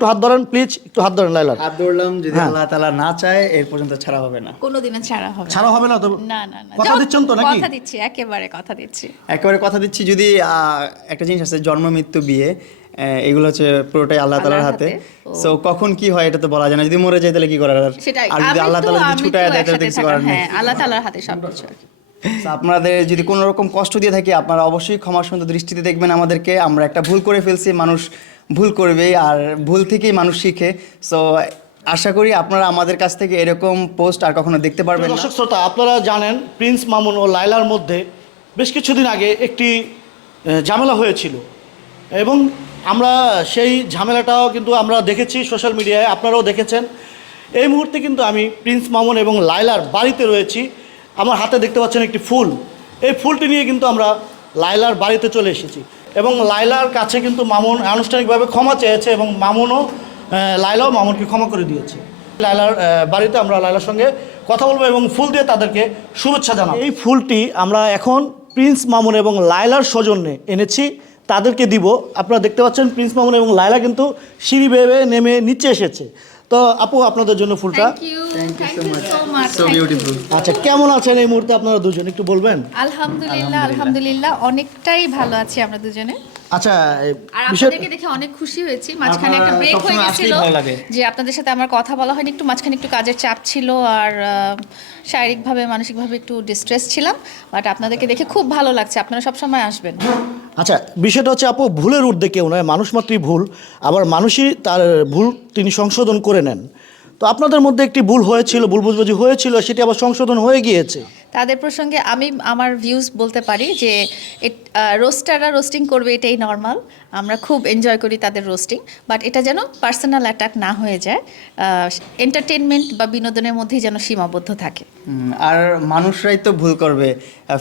একটু হাত ধরেন প্লিজ একটু হাত ধরেন লাইলার হাত ধরলাম যদি হ্যাঁ। আল্লাহ তাআলা না চায় এর পর্যন্ত ছাড়া হবে না। কোনোদিনও ছাড়া হবে ছাড়া হবে না তো? না না না। কথা দিচ্ছেন তো নাকি? কথা দিচ্ছি একেবারে কথা দিচ্ছি। একেবারে কথা দিচ্ছি যদি একটা জিনিস আছে জন্ম মৃত্যু বিয়ে এগুলো হচ্ছে পুরোটাই আল্লাহ তালার হাতে। সো কখন কি হয় এটা তো বলা যায় না। যদি মরে যায় তাহলে কি করার আর? আর যদি আল্লাহ তালা যদি ছুটায় তো দেয় তাহলে কিছু করার নেই। হ্যাঁ আল্লাহ তাআলার হাতে সব কিছু আপনাদের যদি কোনো রকম কষ্ট দিয়ে থাকি আপনারা অবশ্যই ক্ষমা সুন্দর দৃষ্টিতে দেখবেন আমাদেরকে। আমরা একটা ভুল করে ফেলছি মানুষ ভুল করবেই আর ভুল থেকেই মানুষ শিখে। সো আশা করি আপনারা আমাদের কাছ থেকে এরকম পোস্ট আর কখনো দেখতে পারবেন দর্শক শ্রোতা, আপনারা জানেন প্রিন্স মামুন ও লাইলার মধ্যে বেশ কিছুদিন আগে একটি ঝামেলা হয়েছিল। এবং আমরা সেই ঝামেলাটাও কিন্তু আমরা দেখেছি সোশ্যাল মিডিয়ায়, আপনারাও দেখেছেন। এই মুহূর্তে কিন্তু আমি প্রিন্স মামুন এবং লাইলার বাড়িতে রয়েছি। আমার হাতে দেখতে পাচ্ছেন একটি ফুল। এই ফুলটি নিয়ে কিন্তু আমরা লাইলার বাড়িতে চলে এসেছি। এবং লাইলার কাছে কিন্তু মামুন আনুষ্ঠানিকভাবে ক্ষমা চেয়েছে এবং মামুনও লাইলাও মামুনকে ক্ষমা করে দিয়েছে। লাইলার বাড়িতে আমরা লাইলার সঙ্গে কথা বলব এবং ফুল দিয়ে তাদেরকে শুভেচ্ছা জানাব। এই ফুলটি আমরা এখন প্রিন্স মামুন এবং লাইলার সৌজন্যে এনেছি, তাদেরকে দিব। আপনারা দেখতে পাচ্ছেন প্রিন্স মামুন এবং লাইলা কিন্তু সিঁড়ি বেয়ে নেমে নিচে এসেছে। তো আপু আপনাদের জন্য ফুলটা। Thank you thank you so much so beautiful আচ্ছা কেমন আছেন এই মুহূর্তে আপনারা দুজন? একটু বলবেন? আলহামদুলিল্লাহ আলহামদুলিল্লাহ। অনেকটাই ভালো আছি আমরা দুজনে। আচ্ছা আর আপনাদেরকে দেখে অনেক খুশি হয়েছি। মাঝখানে একটা ব্রেক হয়ে গেছিল। যে আপনাদের সাথে আমার কথা বলা হয়নি। একটু মাঝখানে একটু কাজের চাপ ছিল আর আহ, শারীরিকভাবে মানসিকভাবে একটু ডিস্ট্রেস ছিলাম। বাট আপনাদেরকে দেখে খুব ভালো লাগছে। আপনারা সবসময় আসবেন। আচ্ছা বিষয়টা হচ্ছে আপু, ভুলের ঊর্ধ্বে কেউ নয়, মানুষ মাত্রই ভুল। আবার মানুষই তার ভুল তিনি সংশোধন করে নেন। তো আপনাদের মধ্যে একটি ভুল হয়েছিল, ভুল বুঝবুঝি হয়েছিল, সেটি আবার সংশোধন হয়ে গিয়েছে। তাদের প্রসঙ্গে আমি আমার ভিউজ বলতে পারি যে রোস্টাররা রোস্টিং করবে, এটাই নর্মাল আমরা খুব এনজয় করি তাদের রোস্টিং বাট এটা যেন পার্সোনাল অ্যাটাক না হয়ে যায় এন্টারটেনমেন্ট বা বিনোদনের মধ্যেই যেন সীমাবদ্ধ থাকে। আর মানুষরাই তো ভুল করবে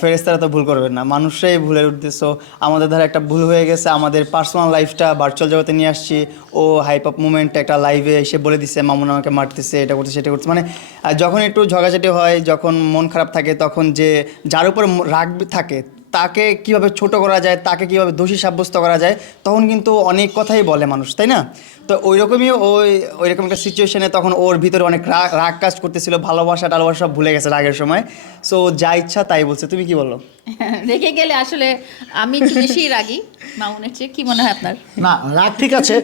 ফেরেস্তারা তো ভুল করবে না। মানুষরাই ভুলের উদ্দেশ্য, আমাদের ধারে একটা ভুল হয়ে গেছে, আমাদের পার্সোনাল লাইফটা ভার্চুয়াল জগতে নিয়ে আসছি, ও হাইপ আপ মুভমেন্ট একটা লাইভে এসে বলে দিচ্ছে মামুন আমাকে মারতেছে, এটা করছে সেটা করছে মানে যখন একটু ঝগাঝাটি হয়, যখন মন খারাপ থাকে তখন যে যার উপর রাগ থাকে তাকে কীভাবে ছোট করা যায় তাকে কীভাবে দোষী সাব্যস্ত করা যায় তখন কিন্তু অনেক কথাই বলে মানুষ তাই না? তো ওই রকমই ওই ওই রকম একটা সিচুয়েশনে তখন ওর ভিতরে অনেক রাগ রাগ কাজ করতেছিল ভালোবাসা টালোবাসা সব ভুলে গেছে রাগের সময়। সো যা ইচ্ছা তাই বলছে তুমি কি বলো? রেখে গেলে আসলে আমি একটু বেশি রাগি মামুনের চেয়ে কি মনে হয় আপনার? না রাগ ঠিক আছে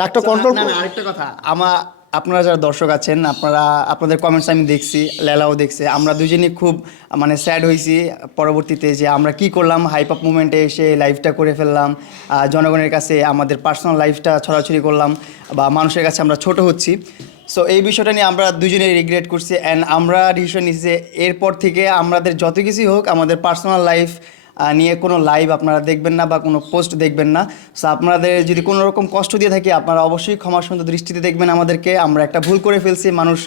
রাগটা কন্ট্রোল না না আরেকটা কথা আমার আপনারা যারা দর্শক আছেন, আপনারা, আপনাদের কমেন্টস আমি দেখছি, লেলাও দেখছে। আমরা দুজনেই খুব মানে স্যাড হয়েছি পরবর্তীতে যে আমরা কি করলাম হাইপ আপ মুভমেন্টে এসে লাইভটা করে ফেললাম জনগণের কাছে আমাদের পার্সোনাল লাইফটা ছড়াছড়ি করলাম, বা মানুষের কাছে আমরা ছোট হচ্ছি। সো এই বিষয়টা নিয়ে আমরা দুজনেই রিগ্রেট করছি অ্যান্ড আমরা ডিসিশন নিচ্ছি যে এরপর থেকে আমাদের যত কিছুই হোক, আমাদের পার্সোনাল লাইফ নিয়ে কোনো লাইভ আপনারা দেখবেন না বা কোনো পোস্ট দেখবেন না। সো আপনাদের যদি কোনো রকম কষ্ট দিয়ে থাকি, আপনারা অবশ্যই ক্ষমা সুন্দর দৃষ্টিতে দেখবেন আমাদেরকে। আমরা একটা ভুল করে ফেলছি, মানুষ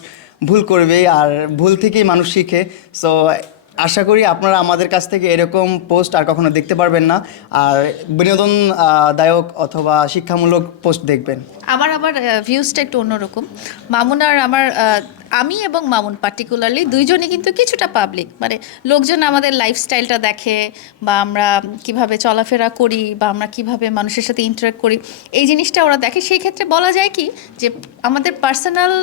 ভুল করবেই আর ভুল থেকেই মানুষ শিখে। সো আশা করি আপনারা আমাদের কাছ থেকে এরকম পোস্ট আর কখনো দেখতে পারবেন না। আর বিনোদন দায়ক অথবা শিক্ষামূলক পোস্ট দেখবেন। আমার আবার ভিউজটা একটু অন্যরকম। মামুন আর আমার আমি এবং মামুন পার্টিকুলারলি দুইজনই কিন্তু কিছুটা পাবলিক মানে লোকজন আমাদের লাইফস্টাইলটা দেখে বা আমরা কীভাবে চলাফেরা করি বা আমরা কীভাবে মানুষের সাথে ইন্টারাক্ট করি এই জিনিসটা ওরা দেখে। সেই ক্ষেত্রে বলা যায় কি যে আমাদের পার্সোনাল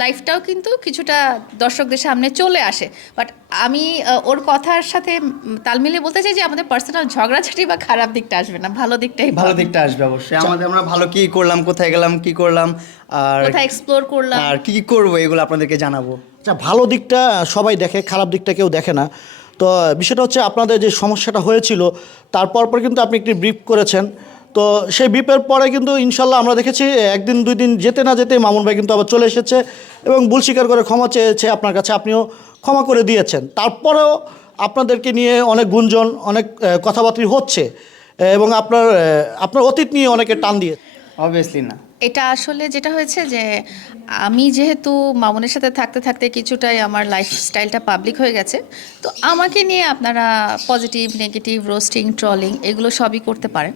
লাইফটাও কিন্তু কিছুটা দর্শকদের সামনে চলে আসে। বাট আমি ওর কথার সাথে তাল মিলিয়ে বলতে চাই যে আমাদের পার্সোনাল ঝগড়াঝাটি বা খারাপ দিকটা আসবে না ভালো দিকটাই ভালো দিকটা আসবে অবশ্যই। আমাদের আমরা ভালো কি করলাম কোথায় গেলাম কি করলাম আর কোথায় এক্সপ্লোর করলাম। আর কি কি করব এগুলো আপনাদেরকে জানাব। আচ্ছা ভালো দিকটা সবাই দেখে, খারাপ দিকটা কেউ দেখে না। তো বিষয়টা হচ্ছে আপনাদের যে সমস্যাটা হয়েছিল তারপর পর কিন্তু আপনি একটি ব্রিফ করেছেন। তো সেই ব্রিফের পরে কিন্তু ইনশাল্লাহ আমরা দেখেছি, একদিন, দুই দিন যেতে না যেতে মামুন ভাই কিন্তু আবার চলে এসেছে এবং ভুল স্বীকার করে ক্ষমা চেয়েছে আপনার কাছে, আপনিও ক্ষমা করে দিয়েছেন। তারপরেও আপনাদেরকে নিয়ে অনেক গুঞ্জন, অনেক কথাবার্তা হচ্ছে এবং আপনার আপনার অতীত নিয়ে অনেকে টান দিয়ে অবভিয়াসলি না। এটা আসলে যেটা হয়েছে যে আমি যেহেতু মামুনের সাথে থাকতে থাকতে কিছুটাই আমার লাইফস্টাইলটা পাবলিক হয়ে গেছে তো আমাকে নিয়ে আপনারা পজিটিভ নেগেটিভ রোস্টিং ট্রলিং এগুলো সবই করতে পারেন।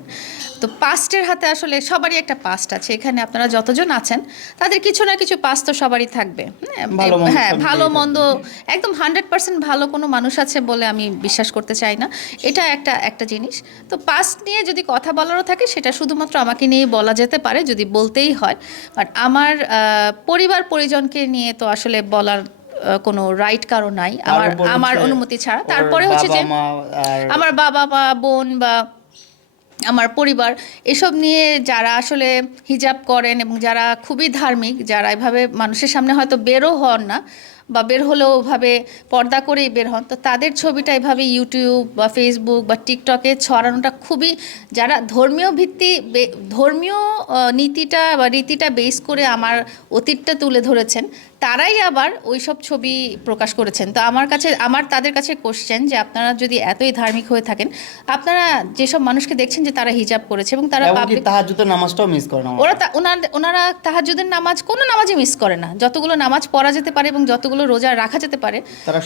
তো পাস্টের হাতে আসলে সবারই একটা পাস্ট আছে এখানে আপনারা যতজন আছেন তাদের কিছু না কিছু পাস্ট তো সবারই থাকবে। হ্যাঁ, ভালো মন্দ হ্যাঁ। মন্দ একদম হান্ড্রেড পার্সেন্ট ভালো কোনো মানুষ আছে বলে আমি বিশ্বাস করতে চাই না। এটা একটা একটা জিনিস। তো পাস্ট নিয়ে যদি কথা বলারও থাকে সেটা শুধুমাত্র আমাকে নিয়ে বলা যেতে পারে যদি বলতেই হয়। বাট আমার পরিবার পরিজনকে নিয়ে তো আসলে বলার কোনো রাইট কারও নাই। আমার আমার অনুমতি ছাড়া। তারপরে হচ্ছে যে আমার বাবা মা বোন বা আমার পরিবার এসব নিয়ে যারা আসলে হিজাব করেন এবং যারা খুবই ধার্মিক যারা এভাবে মানুষের সামনে হয়তো বেরো হন না বা বের হলেও ওভাবে পর্দা করেই বের হন। তো তাদের ছবিটা এভাবে ইউটিউব বা ফেসবুক বা টিকটকে ছড়ানোটা খুবই যারা ধর্মীয় ভিত্তি ধর্মীয় নীতিটা বা রীতিটা বেস করে আমার অতীতটা তুলে ধরেছেন তারাই আবার ওই সব ছবি প্রকাশ করেছেন। তো আমার কাছে আমার তাদের কাছে কোশ্চেন যে আপনারা যদি এতই ধার্মিক হয়ে থাকেন আপনারা যেসব মানুষকে দেখছেন যে তারা হিজাব করেছে এবং তারা তাহাজ্জুদের নামাজটাও মিস করে না? ওরা ওনার- ওনারা তাহাজুদের নামাজ কোনো নামাজই মিস করে না। যতগুলো নামাজ পড়া যেতে পারে এবং যতগুলো রোজা রাখা যেতে পারে তারা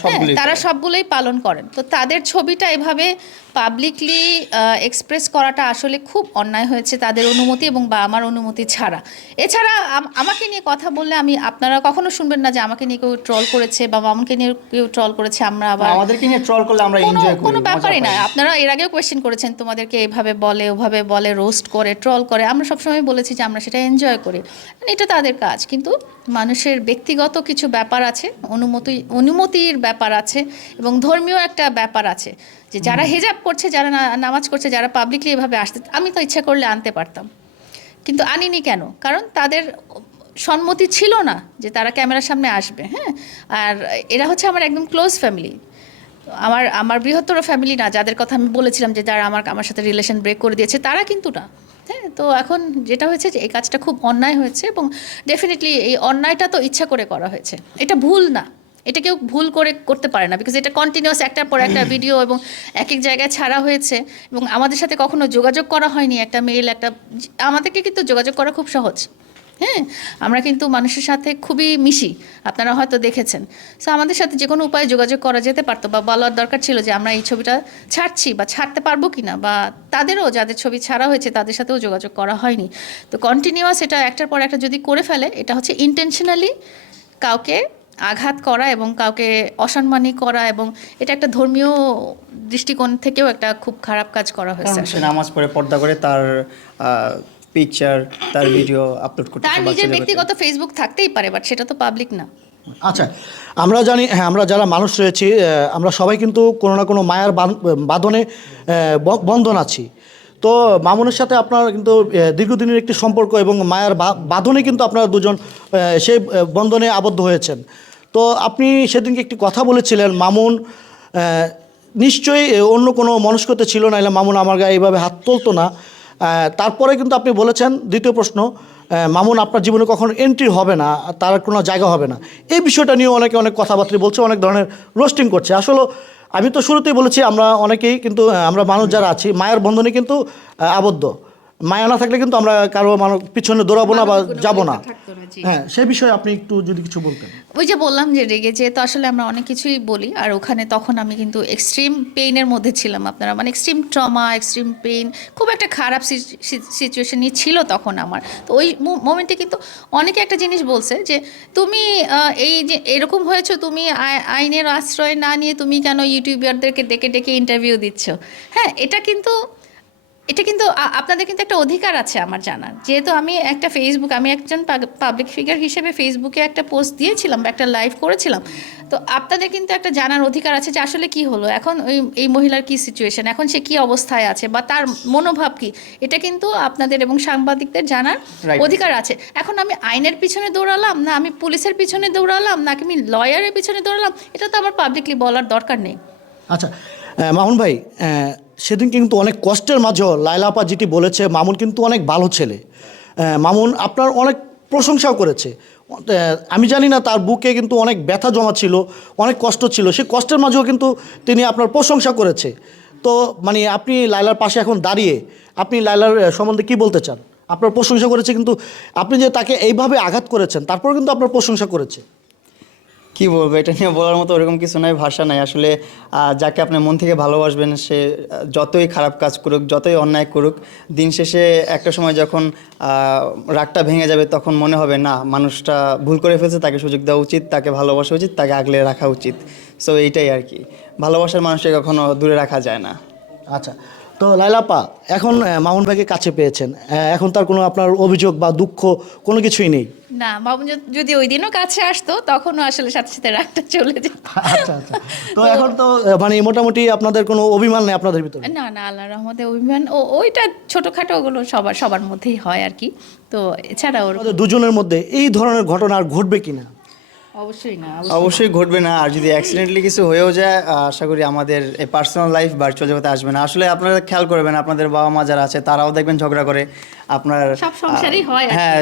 হ্যাঁ। সবগুলোই পালন করেন। তো তাদের ছবিটা এভাবে পাবলিকলি এক্সপ্রেস করাটা আসলে খুব অন্যায় হয়েছে তাদের অনুমতি এবং বা আমার অনুমতি ছাড়া। এছাড়া আমাকে নিয়ে কথা বললে আমি আপনারা কখনো শুনবেন না যে আমাকে নিয়ে কেউ ট্রল করেছে বা মামুনকে নিয়ে কেউ ট্রল করেছে আমরা আবার আমাদেরকে নিয়ে ট্রল করলে আমরা এনজয় করি কোনো ব্যাপারই না। আপনারা এর আগেও কোয়েশ্চেন করেছেন তোমাদেরকে এভাবে বলে ওভাবে বলে রোস্ট করে ট্রল করে। আমরা সবসময় বলেছি যে আমরা সেটা এনজয় করি। এটা তাদের কাজ। কিন্তু মানুষের ব্যক্তিগত কিছু ব্যাপার আছে অনুমতি অনুমতির ব্যাপার আছে এবং ধর্মীয় একটা ব্যাপার আছে যে যারা হেজাব করছে যারা নামাজ করছে যারা পাবলিকলি এভাবে আসতে আমি তো ইচ্ছা করলে আনতে পারতাম। কিন্তু আনিনি কেন? কারণ তাদের সম্মতি ছিল না যে তারা ক্যামেরার সামনে আসবে হ্যাঁ? আর এরা হচ্ছে আমার একদম ক্লোজ ফ্যামিলি আমার আমার বৃহত্তর ফ্যামিলি না, যাদের কথা আমি বলেছিলাম যে যারা আমার আমার সাথে রিলেশন ব্রেক করে দিয়েছে, তারা কিন্তু না হ্যাঁ? তো এখন যেটা হয়েছে যে এই কাজটা খুব অন্যায় হয়েছে এবং ডেফিনেটলি এই অন্যায়টা তো ইচ্ছা করে করা হয়েছে। এটা ভুল না। এটা কেউ ভুল করে করতে পারে না বিকজ এটা কন্টিনিউয়াস একটার পর একটা ভিডিও এবং এক এক জায়গায় ছাড়া হয়েছে এবং আমাদের সাথে কখনো যোগাযোগ করা হয়নি, একটা মেল একটা, আমাদেরকে কিন্তু যোগাযোগ করা খুব সহজ। হ্যাঁ আমরা কিন্তু মানুষের সাথে খুবই মিশি। আপনারা হয়তো দেখেছেন। সো আমাদের সাথে যে কোনো উপায়ে যোগাযোগ করা যেতে পারতো বা বলার দরকার ছিল যে, আমরা এই ছবিটা ছাড়ছি বা ছাড়তে পারব কি না বা তাদেরও যাদের ছবি ছাড়া হয়েছে, তাদের সাথেও যোগাযোগ করা হয়নি। তো কন্টিনিউয়াস এটা একটার পর একটা যদি করে ফেলে, এটা হচ্ছে ইন্টেনশনালি কাউকে আঘাত করা এবং কাউকে অসম্মানী করা এবং এটা একটা ধর্মীয় দৃষ্টিকোণ থেকেও একটা খুব খারাপ কাজ করা হয়েছে। নামাজ পড়ে পর্দা করে তার পিকচার তার ভিডিও আপলোড করতে তার নিজের ব্যক্তিগত ফেসবুক থাকতেই পারে বাট সেটা তো পাবলিক না। আচ্ছা আমরা জানি হ্যাঁ আমরা যারা মানুষ রয়েছি আমরা সবাই কিন্তু কোনো না কোনো মায়ার বাঁধনে বন্ধন আছি। তো মামুনের সাথে আপনার কিন্তু দীর্ঘদিনের একটি সম্পর্ক এবং মায়ার বাঁধনে কিন্তু আপনারা দুজন সেই বন্ধনে আবদ্ধ হয়েছেন। তো আপনি সেদিনকে একটি কথা বলেছিলেন মামুন নিশ্চয়ই অন্য কোনো মনস্কতে ছিল না এলে মামুন আমার গায়ে এইভাবে হাত তুলতো না। তারপরে কিন্তু আপনি বলেছেন দ্বিতীয় প্রশ্ন মামুন আপনার জীবনে কখনো এন্ট্রি হবে না তার কোনো জায়গা হবে না। এই বিষয়টা নিয়ে অনেকে অনেক কথাবার্তা বলছে অনেক ধরনের রোস্টিং করছে। আসলে আমি তো শুরুতেই বলেছি আমরা অনেকেই কিন্তু আমরা মানুষ যারা আছি মায়ের বন্ধনে কিন্তু আবদ্ধ। মায়া না থাকলে কিন্তু আমরা কারও মানুষ পিছনে দৌড়াবো না বা যাব না। হ্যাঁ সেই বিষয়ে আপনি একটু যদি কিছু বলতেন। ওই যে বললাম যে রেগে যেহেতু আসলে আমরা অনেক কিছুই বলি আর ওখানে তখন আমি কিন্তু এক্সট্রিম পেইনের মধ্যে ছিলাম আপনারা। মানে এক্সট্রিম ট্রমা এক্সট্রিম পেইন খুব একটা খারাপ সিচুয়েশনই ছিল তখন আমার। তো ওই মোমেন্টে কিন্তু অনেকে একটা জিনিস বলছে যে তুমি এই যে এরকম হয়েছো তুমি আই- আইনের আশ্রয় না নিয়ে তুমি কেন ইউটিউবারদেরকে ডেকে ডেকে ইন্টারভিউ দিচ্ছ? হ্যাঁ এটা কিন্তু এটা কিন্তু আপনাদের কিন্তু একটা অধিকার আছে আমার জানার। যেহেতু আমি একটা ফেসবুক আমি একজন পাবলিক ফিগার হিসেবে ফেসবুকে একটা পোস্ট দিয়েছিলাম বা একটা লাইভ করেছিলাম। তো আপনাদের কিন্তু একটা জানার অধিকার আছে যে আসলে কি হলো? এখন ওই এই মহিলার কি সিচুয়েশন এখন সে কি অবস্থায় আছে? বা তার মনোভাব কি? এটা কিন্তু আপনাদের এবং সাংবাদিকদের জানার অধিকার আছে। এখন আমি আইনের পিছনে দৌড়ালাম? না আমি পুলিশের পিছনে দৌড়ালাম? নাকি আমি লয়ারের পিছনে দৌড়ালাম? এটা তো আমার পাবলিকলি বলার দরকার নেই। আচ্ছা মামুন ভাই সেদিন কিন্তু অনেক কষ্টের মাঝেও লাইলা আপা যেটি বলেছে, মামুন কিন্তু অনেক ভালো ছেলে। মামুন আপনার অনেক প্রশংসাও করেছে। আমি জানি না তার বুকে কিন্তু অনেক ব্যথা জমা ছিল অনেক কষ্ট ছিল, সেই কষ্টের মাঝেও কিন্তু তিনি আপনার প্রশংসা করেছে। তো মানে আপনি লাইলার পাশে এখন দাঁড়িয়ে, আপনি লাইলার সম্বন্ধে কি বলতে চান? আপনার প্রশংসা করেছে কিন্তু আপনি যে তাকে এইভাবে আঘাত করেছেন তারপর কিন্তু আপনার প্রশংসা করেছে। কি বলব, এটা নিয়ে বলার মতো ওরকম কিছু নাই, ভাষা নাই। আসলে যাকে আপনি মন থেকে ভালোবাসবেন, সে যতই খারাপ কাজ করুক, যতই অন্যায় করুক, দিন শেষে একটা সময় যখন রাগটা ভেঙে যাবে, তখন মনে হবে, না, মানুষটা ভুল করে ফেলছে, তাকে সুযোগ দেওয়া উচিত, তাকে ভালোবাসা উচিত, তাকে আগলে রাখা উচিত। সো এইটাই আর কি। ভালোবাসার মানুষকে কখনো দূরে রাখা যায় না। আচ্ছা তো লাইলাপা এখন মামুন ভাইকে কাছে পেয়েছেন। এখন তার কোনো আপনার অভিযোগ বা দুঃখ কোনো কিছুই নেই? না মামুন যদি- ওই দিনও কাছে আসতো তখনও আসলে সাথে সাথে রাগটা চলে যেত। আচ্ছা আচ্ছা। তো এখন তো মানে মোটামুটি আপনাদের কোনো অভিমান নেই আপনাদের ভিতরে? না না আল্লাহ রহমতে অভিমান। ও ওইটা ছোটোখাটো ওগুলো সবার সবার মধ্যেই হয় আর কি। তো এছাড়া ওর দুজনের মধ্যে এই ধরনের ঘটনা আর ঘটবে কিনা? অবশ্যই না অবশ্যই ঘটবে না আর যদি অ্যাক্সিডেন্টলি কিছু হয়েও যায় আশা করি আমাদের এই পার্সোনাল লাইফ ভার্চুয়াল জগতে আসবে না। আসলে আপনারা খেয়াল করবেন আপনাদের বাবা মা যারা আছে তারাও দেখবেন ঝগড়া করে। আপনার সব সংসারেই হয় হ্যাঁ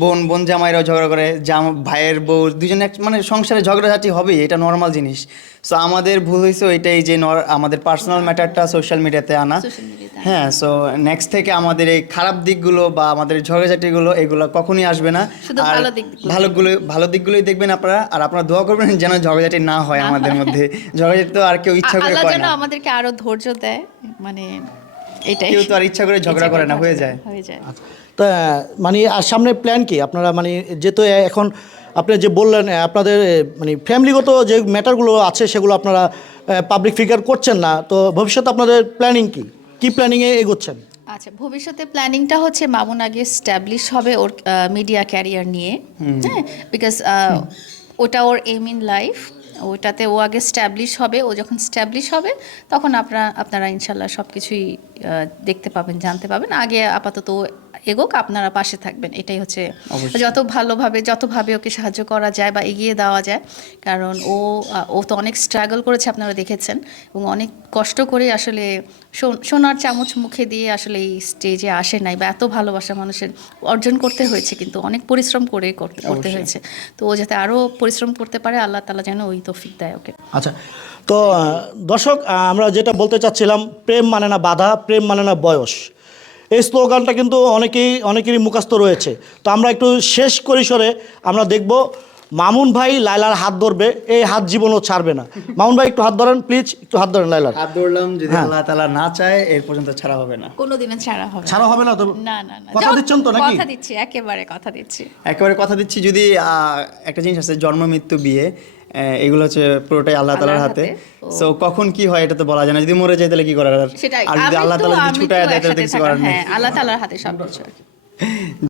বোন বোন জামাইরাও ঝগড়া করে জাম ভাইয়ের বউ দুজনে মানে সংসারে ঝগড়াঝাটি হবেই এটা নর্মাল জিনিস। সো আমাদের ভুল হয়েছে ওইটাই যে আমাদের পার্সোনাল ম্যাটারটা সোশ্যাল মিডিয়াতে আনা। হ্যাঁ সো নেক্সট থেকে আমাদের এই খারাপ দিকগুলো বা আমাদের ঝগড়াঝাটিগুলো এগুলো কখনই আসবে না। আর ভালো দিকগুলো। ভালোগুলো ভালো দিকগুলোই দেখবেন আপনারা আর আপনারা দোয়া করবেন যেন ঝগড়াঝাটি না হয় আমাদের মধ্যে। ঝগড়াঝাটি তো আর কেউ ইচ্ছা করে করে না। আমাদেরকে আরও ধৈর্য দেয় মানে এটাই। কেউ তো আর ইচ্ছা করে ঝগড়া করে না হয়ে যায়। হয়ে যায়। তো মানে আর সামনে প্ল্যান কি? আপনারা মানে যেহেতু এখন আপনি যে বললেন আপনাদের মানে ফ্যামিলিগত যে ম্যাটারগুলো আছে সেগুলো আপনারা পাবলিক ফিগার করছেন না তো ভবিষ্যতে আপনাদের প্ল্যানিং কি? কি প্ল্যানিংয়ে এগোচ্ছেন? আচ্ছা ভবিষ্যতে প্ল্যানিংটা হচ্ছে মামুন আগে স্ট্যাবলিশ হবে ওর মিডিয়া ক্যারিয়ার নিয়ে। হ্যাঁ? বিকজ ওটা ওর এম ইন লাইফ ওটাতে ও আগে স্ট্যাবলিশ হবে, ও যখন স্ট্যাবলিশ হবে, তখন আপনারা আপনারা ইনশাল্লাহ সব কিছুই দেখতে পাবেন, জানতে পাবেন। আগে আপাতত এগোক আপনারা পাশে থাকবেন। এটাই হচ্ছে যত ভালোভাবে যতভাবে ওকে সাহায্য করা যায় বা এগিয়ে দেওয়া যায় কারণ ও ও তো অনেক স্ট্রাগল করেছে আপনারা দেখেছেন এবং অনেক কষ্ট করে আসলে সোনার চামচ মুখে দিয়ে আসলে এই স্টেজে আসে নাই বা এত ভালোবাসা মানুষের অর্জন করতে হয়েছে কিন্তু অনেক পরিশ্রম করে করতে করতে হয়েছে। তো ও যাতে আরও পরিশ্রম করতে পারে আল্লাহ তালা যেন ওই তৌফিক দেয় ওকে। আচ্ছা তো দর্শক আমরা যেটা বলতে চাচ্ছিলাম প্রেম মানে না বাধা প্রেম মানে না বয়স। এই স্লোগানটা কিন্তু অনেকেই অনেকেরই মুখস্থ রয়েছে। তো আমরা একটু শেষ পরিসরে আমরা দেখব মামুন ভাই লাইলার হাত ধরবে এই হাত জীবনও ছাড়বে না। মামুন ভাই একটু হাত ধরেন প্লিজ একটু হাত ধরেন লাইলার হাত ধরলাম যদি হ্যাঁ। আল্লাহ তালা না চায় এর পর্যন্ত ছাড়া হবে না। কোনোদিনও ছাড়া হবে না। ছাড়া হবে না তো? না না না। কথা দিচ্ছেন তো নাকি? কথা দিচ্ছি একেবারে কথা দিচ্ছি। একেবারে কথা দিচ্ছি যদি আহ, একটা জিনিস আছে জন্ম মৃত্যু বিয়ে। এগুলো হচ্ছে পুরোটাই আল্লাহ তালার হাতে। সো কখন কি হয় এটা তো বলা যায় না। যদি মরে যায় তাহলে কি করার? আর যদি আল্লাহ তালা যদি ছুটায় দেয় তাহলে কিছু করার নেই। হ্যাঁ আল্লাহ তালার হাতে সব কিছু।